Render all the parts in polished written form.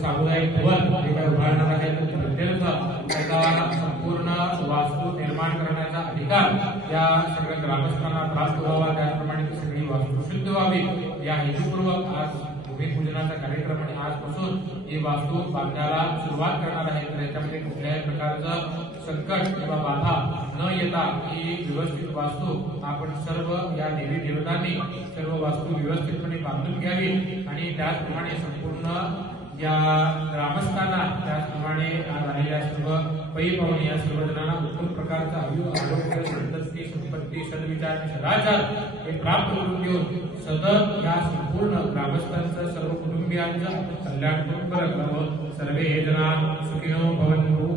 सामुदायिक भवन उभारणार आहे त्याचा संपूर्ण वास्तू निर्माण करण्याचा अधिकार या सगळ्या ग्रामस्थांना प्राप्त व्हावा, त्याप्रमाणे ती सगळी वास्तू शुद्ध व्हावी या हेतुपूर्वक आज भूमिपूजनाचा कार्यक्रम आणि आजपासून ही वास्तू बांधण्याला सुरुवात करणार आहे। तर याच्यामध्ये कुठल्याही प्रकारचं संकट किंवा बाधा न येता ही व्यवस्थित वास्तू आपण सर्व या देवी देवतांनी सर्व वास्तू व्यवस्थितपणे बांधून घ्यावी आणि त्याचप्रमाणे संपूर्ण या ग्रामस्थांना त्याचप्रमाणे आलेल्या सर्व पै पाहुणे या सर्व जणांना उत्तम प्रकारचा आरोग्य संतती संपत्ती सद्विचार सदाचार हे प्राप्त करून देऊन सतत या संपूर्ण ग्रामस्थांचं सर्व कुटुंबियांचं कल्याण करून करत सर्वे जना सुखिनो भवन्तु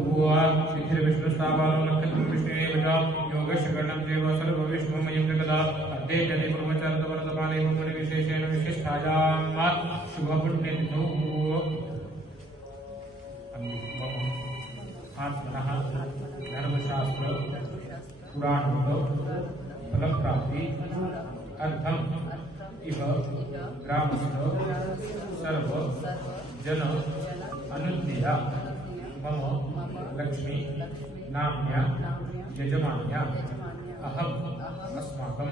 सिद्धिर विष्णुस्ताबालो नक्षत्रं विष्णुदेवता योगशकरणं देव सर्व विष्णुमयं जगदा अद्य जने ब्रह्मचार्य वर्तमाने मुनि विशेषेण विशिष्टायां शुभपुण्यतिथौ धर्मशास्त्र पुराण फलप्राप्ति अर्थम इह ग्रामस्थ सर्व जन अनुज्ञया मम लक्ष्मी नाम्या यजमान्या अहम अस्माकं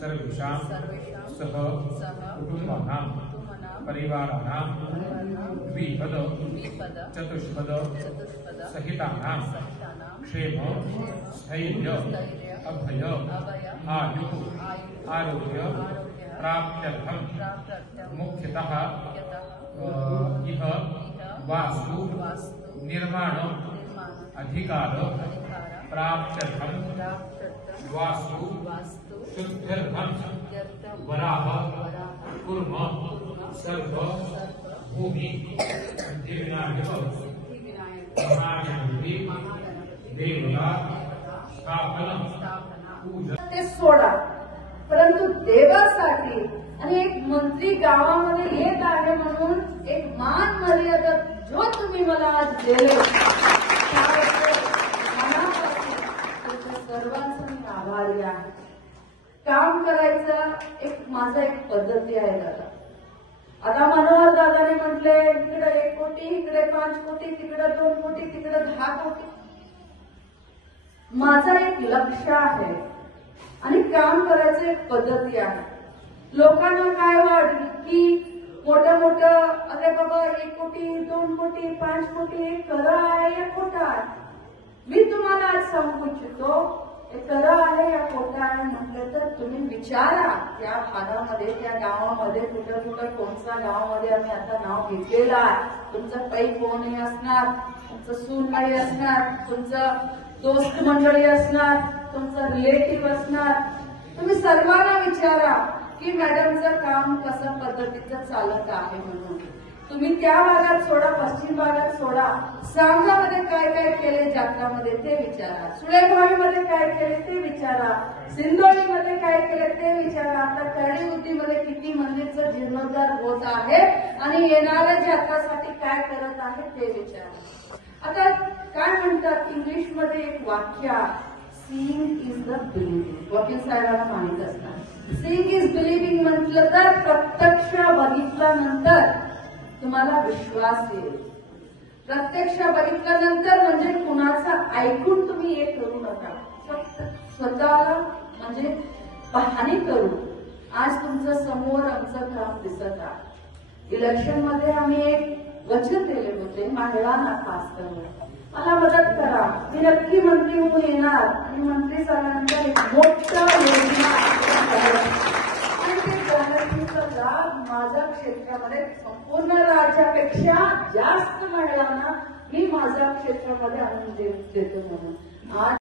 सर्वेषां सह कुटुम्बानां परिवाराणां द्विपद चतुष्पद सहितानां क्षेम स्थैर्य अभय आयु आरोग्य प्राप्त्यर्थं मुख्यतः इह वास्तु निर्माण अधिकार प्राप्त्यर्थं वास्तु शुद्ध्यर्थं वराह कुर्म सर्व भूमि देवनायक महागणपती देवता स्थापन पूजा ते सोडा, परंतु देवासाठी आणि एक मंत्री गावामध्ये येत आहे म्हणून एक मान मर्यादा जो तुम्ही मला आज दिले सर्वांचं मी आभारी आहे। काम करायचं माझा एक पद्धती आहे दादा। आता मनोहर दादाने म्हटले इकडे 1 कोटी, इकडे 5 कोटी, तिकडे 2 कोटी, तिकडे 10 कोटी। माझा एक लक्ष्य आहे आणि काम करायचं एक पद्धती आहे। लोकांना काय वाटलं की मोठं अरे बाबा 1 कोटी 2 कोटी 5 कोटी हे खरं आहे या खोटं आहे? मी तुम्हाला आज सांगू इच्छितो हे खरं आहे या खोटं आहे म्हटलं तर तुम्ही विचारा त्या भागामध्ये त्या गावामध्ये कुठं कोणत्या गावामध्ये आम्ही आता नाव घेतलेलं आहे। तुमचं पै कोणी असणार, तुमचं सून काही असणार, तुमचं दोस्त मंडळी असणार, तुमचं रिलेटिव्ह असणार। तुम्ही सर्वांना विचारा की मॅडमचं काम कसं पद्धतीचं चालत आहे म्हणून। तुम्ही त्या भागात सोडा, पश्चिम भागात सोडा, सांगामध्ये काय काय केले जात्रामध्ये ते विचारा, सुळेभावीमध्ये काय केले ते विचारा, सिंदोळीमध्ये काय केले ते विचारा, आता कर्णिवृत्तीमध्ये किती मंदिरचं जीर्णोद्धार होत आहे आणि येणाऱ्या जात्रासाठी काय करत आहे ते विचारा। आता काय म्हणतात इंग्लिशमध्ये एक वाक्य, सीइंग इज द बिलिव्हिंग, वकील साहेबांना माहित असणार। सीइंग इज बिलिव्हिंग म्हटलं तर प्रत्यक्ष बघितल्यानंतर तुम्हाला विश्वास येईल। प्रत्यक्ष बघितल्यानंतर म्हणजे कुणाचं ऐकून तुम्ही हे करू नका, फक्त स्वतःला म्हणजे पाहणी करू। आज तुमचं समोर आमचं काम दिसत आहे। इलेक्शन मध्ये आम्ही एक वचन दिले होते महिलांना खास करून मला मदत करा, मी नक्की मंत्री होऊन येणार आणि मंत्री झाल्यानंतर एक मोठा योजना आणि ते गणपतीचा लाभ माझ्या क्षेत्रामध्ये संपूर्ण राज्यापेक्षा जास्त महिलांना मी माझ्या क्षेत्रामध्ये आणून देतो म्हणून आज